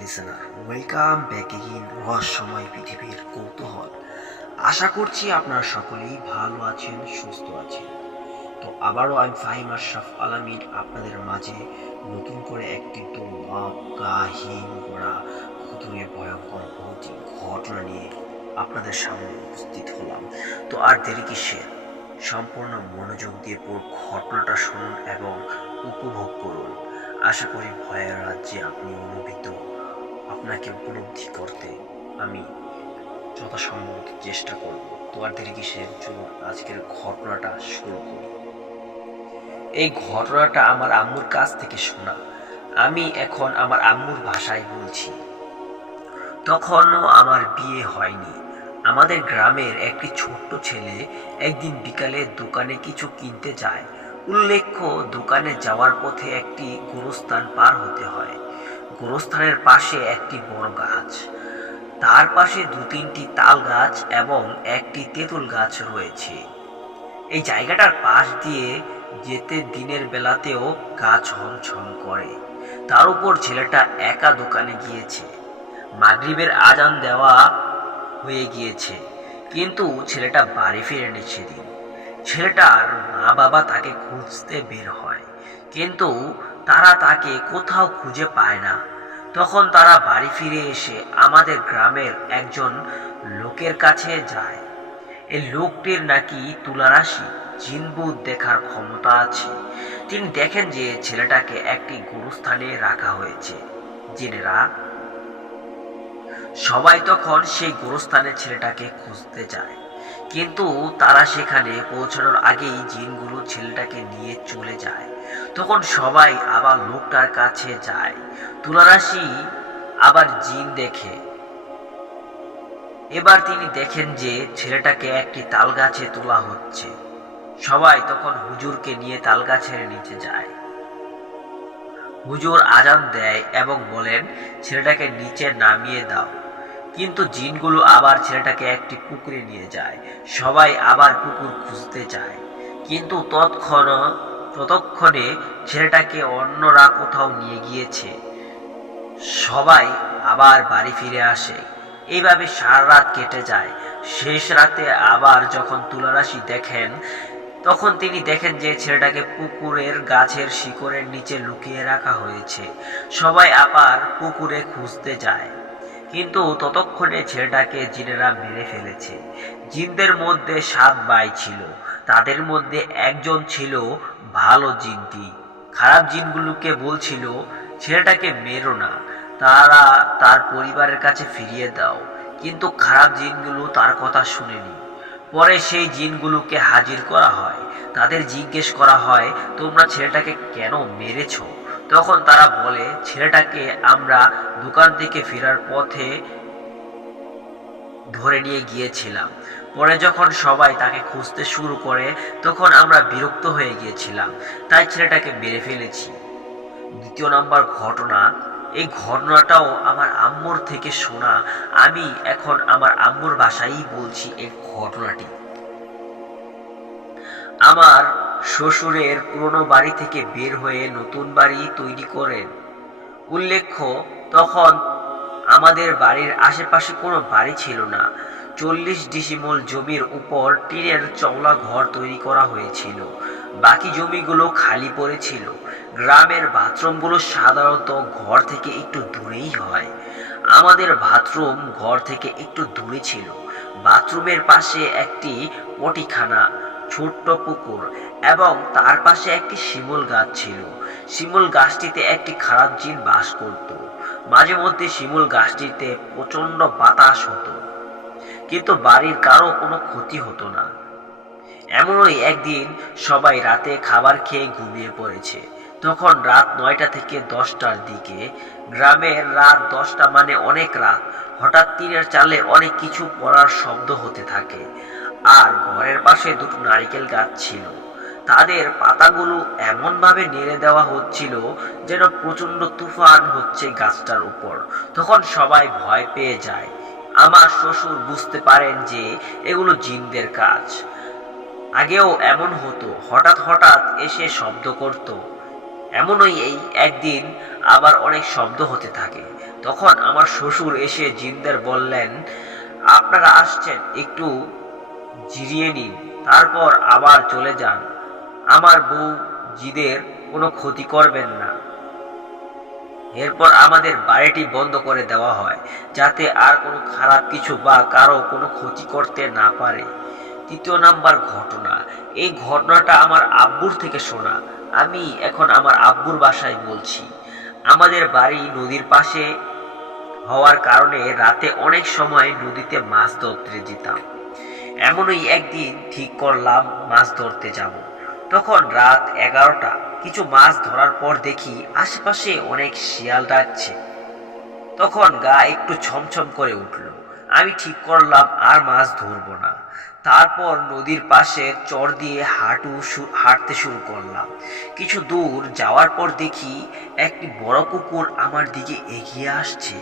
Listener, welcome back again রহস্যময় পৃথিবীর কৌতূহল। আশা করছি আপনারা সকলেই ভালো আছেন, সুস্থ আছেন। তো আবারও আমি ফাহিম আশরাফ আলামিন আপনাদের মাঝে নতুন করে একটি দুর্লভ কাহিন গড়া ভুতুড়ে ভয়ঙ্কর ভৌতিক ঘটনা নিয়ে আপনাদের সামনে উপস্থিত হলাম। তো আর দেরি কিসের, সম্পূর্ণ মনোযোগ দিয়ে পুরো ঘটনাটা শুনুন এবং উপভোগ করুন। আশা করি ভয়ের রাজ্যে আপনি আপনাকে উপলব্ধি করতে আমি যথাসম্ভব চেষ্টা করব। তো আর দেরি কিসের, চলুন আজকের ঘটনাটা শুরু করি। এই ঘটনাটা আমার আম্মুর কাছ থেকে শোনা। আমি এখন আমার আম্মুর ভাষায় বলছি। তখনও আমার বিয়ে হয়নি। আমাদের গ্রামের একটি ছোট্ট ছেলে একদিন বিকালে দোকানে কিছু কিনতে যায়। উল্লেখ্য, দোকানে যাওয়ার পথে একটি গোরস্থান পার হতে হয়। গোরস্থানের পাশে একটি বড় গাছ, তার পাশে 2-3টি তাল গাছ এবং একটি তেঁতুল গাছ রয়েছে। এই জায়গাটার পাশ দিয়ে যেতে দিনের বেলাতেও গা ছমছম করে। তার উপর ছেলেটা একা দোকানে গিয়েছে। মাগরিবের আজান দেওয়া হয়ে গিয়েছে, কিন্তু ছেলেটা বাড়ি ফিরেনি সেদিন। ছেলেটার মা বাবা তাকে খুঁজতে বের হয়, কিন্তু তারা তাকে কোথাও খুঁজে পায় না। তখন তারা বাড়ি ফিরে এসে আমাদের গ্রামের একজন লোকের কাছে যায়। এই লোকটির নাকি তুলারাশি জিনভূত দেখার ক্ষমতা আছে। তিনি দেখেন যে ছেলেটাকে একটি গোরস্থানে রাখা হয়েছে। জিনেরা সবাই তখন সেই গোরস্থানে ছেলেটাকে খুঁজতে যায়, কিন্তু তারা সেখানে পৌঁছানোর আগেই জিনগুলো ছেলেটাকে নিয়ে চলে যায়। তখন সবাই আবার লোকটার কাছে যায়। তুলারাশি আবার জিন দেখে। এবার তিনি দেখেন যে ছেলেটাকে একটি তাল গাছে তোলা হচ্ছে। সবাই তখন হুজুরকে নিয়ে তাল গাছের নিচে যায়। হুজুর আজান দেয় এবং বলেন, ছেলেটাকে নিচে নামিয়ে দাও। কিন্তু জিনগুলো আবার ছেলেটাকে একটি পুকুরে নিয়ে যায়। সবাই আবার পুকুর খুঁজতে যায়, কিন্তু ততক্ষণে ছেলেটাকে অন্যরা কোথাও নিয়ে গিয়েছে। সবাই আবার বাড়ি ফিরে আসে। এইভাবে সারা রাত কেটে যায়। শেষ রাতে আবার যখন তুলারাশি দেখেন, তখন তিনি দেখেন যে ছেলেটাকে পুকুরের গাছের শিকড়ের নিচে লুকিয়ে রাখা হয়েছে। সবাই আবার পুকুরে খুঁজতে যায়, কিন্তু ততক্ষণে ছেলেটাকে জিনেরা মেরে ফেলেছে। জিনদের মধ্যে 7 ভাই ছিল। তাদের মধ্যে একজন ছিল ভালো জিনটি। খারাপ জিনগুলোকে বলছিল, ছেলেটাকে মেরো না, তারা তার পরিবারের কাছে ফিরিয়ে দাও। কিন্তু খারাপ জিনগুলো তার কথা শুনেনি। পরে সেই জিনগুলোকে হাজির করা হয়। তাদের জিজ্ঞেস করা হয়, তোমরা ছেলেটাকে কেন মেরেছ? তখন তারা বলে, ছেলেটাকে আমরা দোকান থেকে ফেরার পথে ধরে নিয়ে গিয়েছিলাম। পরে যখন সবাই তাকে খুঁজতে শুরু করে, তখন আমরা বিরক্ত হয়ে গিয়েছিলাম, তাই ছেলেটাকে মেরে ফেলেছি। দ্বিতীয় নম্বর ঘটনা। এই ঘটনাটাও আমার আম্মুর থেকে শোনা। আমি এখন আমার আম্মুর ভাষায় বলছি এই ঘটনাটি। আমার শ্বশুরের পুরনো বাড়ি থেকে বের হয়ে নতুন বাড়ি তৈরি করেন। উল্লেখ্য, তখন আমাদের বাড়ির আশেপাশে কোনো বাড়ি ছিল না। 40 ডিসিমল জমির উপর টিনের চওড়া ঘর তৈরি করা হয়েছিল। বাকি জমিগুলো খালি পড়েছিল। গ্রামের বাথরুমগুলো সাধারণত ঘর থেকে একটু দূরেই হয়। আমাদের বাথরুম ঘর থেকে একটু দূরে ছিল। বাথরুমের পাশে একটি পটিখানা, ছোট্ট পুকুর এবং তার পাশে একটি শিমুল গাছ ছিল। শিমুল গাছটিতে একটি খারাপ জিন বাস করত। মাঝে মধ্যে শিমুল গাছটিতে প্রচন্ড বাতাস হতো, কিন্তু বাড়ির কারো কোনো ক্ষতি হতো না। এমনই একদিন সবাই রাতে খাবার খেয়ে ঘুমিয়ে পড়েছে। তখন রাত 9টা থেকে 10টার দিকে। গ্রামের রাত 10টা মানে অনেক রাত। হঠাৎ টিনের চালে অনেক কিছু পড়ার শব্দ হতে থাকে। আর ঘরের পাশে 2টো নারিকেল গাছ ছিল। তাদের পাতাগুলো এমন ভাবে নেড়ে দেওয়া হচ্ছিল যেন প্রচন্ড তুফান হচ্ছে গাছটার উপর। তখন সবাই ভয় পেয়ে যায়। আমার শ্বশুর বুঝতে পারেন যে এগুলো জিনদের কাজ। আগেও এমন হতো, হঠাৎ হঠাৎ এসে শব্দ করত। এমনই এই একদিন আবার অনেক শব্দ হতে থাকে। তখন আমার শ্বশুর এসে জিনদের বললেন, আপনারা আসছেন, একটু জিরিয়ে নিন, তারপর আবার চলে যান। আমার বউ জিদের কোনো ক্ষতি করবেন না। এরপর আমাদের বাড়িটি বন্ধ করে দেওয়া হয়, যাতে আর কোনো খারাপ কিছু বা কারো কোনো ক্ষতি করতে না পারে। তৃতীয় নাম্বার ঘটনা, এই ঘটনাটা আমার আব্বুর থেকে শোনা। আমি এখন আমার আব্বুর বাসায় বলছি। আমাদের বাড়ি নদীর পাশে হওয়ার কারণে রাতে অনেক সময় নদীতে মাছ ধরতে যেতাম। এমনই একদিন ঠিক করলাম মাছ ধরতে যাব। তখন রাত 11টা। কিছু মাছ ধরার পর দেখি আশেপাশে অনেক শিয়াল ডাকছে। তখন গা একটু ছমছম করে উঠল। আমি ঠিক করলাম আর মাছ ধরবো না। তারপর নদীর পাশে চর দিয়ে হাঁটতে শুরু করলাম। কিছু দূর যাওয়ার পর দেখি একটি বড় কুকুর আমার দিকে এগিয়ে আসছে।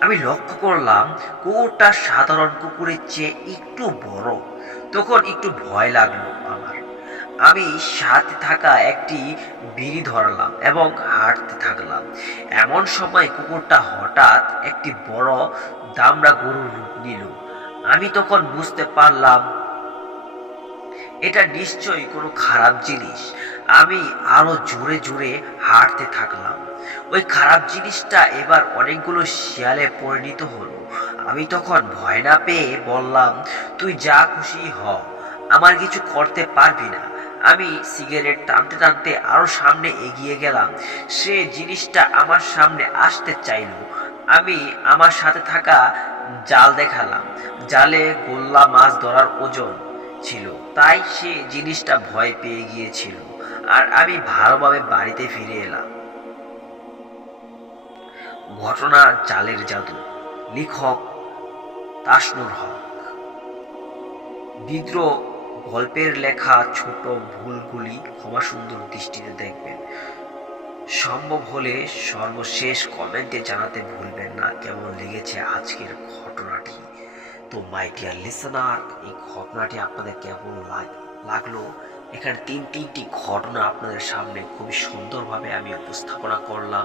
আমি লক্ষ্য করলাম কুকুরটা সাধারণ কুকুরের চেয়ে একটু বড়। তখন একটু ভয় লাগলো আমার। আমি সাথে থাকা একটি বিড়ি ধরলাম এবং হাঁটতে থাকলাম। এমন সময় কুকুরটা হঠাৎ একটি বড় দামড়া গরুর রূপ নিল। আমি তখন বুঝতে পারলাম এটা নিশ্চয়ই কোনো খারাপ জিনিস। আমি আরো জোরে জোরে হাঁটতে থাকলাম। ওই খারাপ জিনিসটা এবার অনেকগুলো শিয়ালে পরিণত হলো। আমি তখন ভয় না পেয়ে বললাম, তুই যা খুশি হ, আমার কিছু করতে পারবি না। আমি সিগারেট টানতে টানতে আরো সামনে এগিয়ে গেলাম। সে জিনিসটা আমার সামনে আসতে চাইল। আমি আমার সাথে থাকা জাল দেখালাম। জালে গোল্লা মাছ ধরার ওজন ছিল, তাই সে জিনিসটা ভয় পেয়ে গিয়েছিল। আর আমি ভালোভাবে বাড়িতে ফিরে এলাম। ঘটনা জালের জাদু। লেখক তাসনুর হক। বিদ্রোহ গল্পের লেখা ছোট ভুলগুলি ক্ষমা সুন্দর দৃষ্টিতে দেখবেন। সম্ভব হলে সর্বশেষ কমেন্টে জানাতে ভুলবেন না কেমন লেগেছে আজকের ঘটনাটি। তো মাই ডিয়ার লিসেনার, এই ঘটনাটি আপনাদের কেমন লাগলো? এখানে তিনটি ঘটনা আপনাদের সামনে খুবই সুন্দরভাবে আমি উপস্থাপনা করলাম।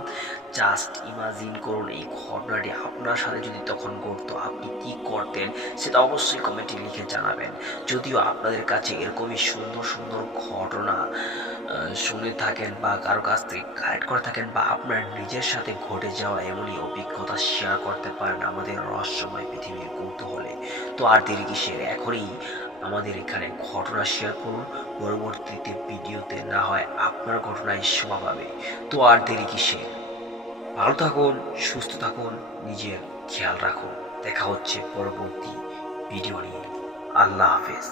জাস্ট ইমাজিন করুন, এই ঘটনাটি আপনার সাথে যদি তখন ঘটতো আপনি কি করতেন, সেটা অবশ্যই কমেন্টে লিখে জানাবেন। যদিও আপনাদের কাছে এরকমই সুন্দর সুন্দর ঘটনা শুনে থাকেন বা কারো কাছ থেকে কালেক্ট করে থাকেন, বা আপনার নিজের সাথে ঘটে যাওয়া এমনই অভিজ্ঞতা শেয়ার করতে পারেন আমাদের রহস্যময় পৃথিবীর কৌতূহলে। তো আর দেরি কিসের, এখনই আমাদের এখানে ঘটনা শেয়ার করুন। পরবর্তীতে ভিডিওতে না হয় আপনার ঘটনায় শোভা পাবে। তো আর দেরি কিসের, ভালো থাকুন, সুস্থ থাকুন, নিজের খেয়াল রাখুন। দেখা হচ্ছে পরবর্তী ভিডিও নিয়ে। আল্লাহ হাফেজ।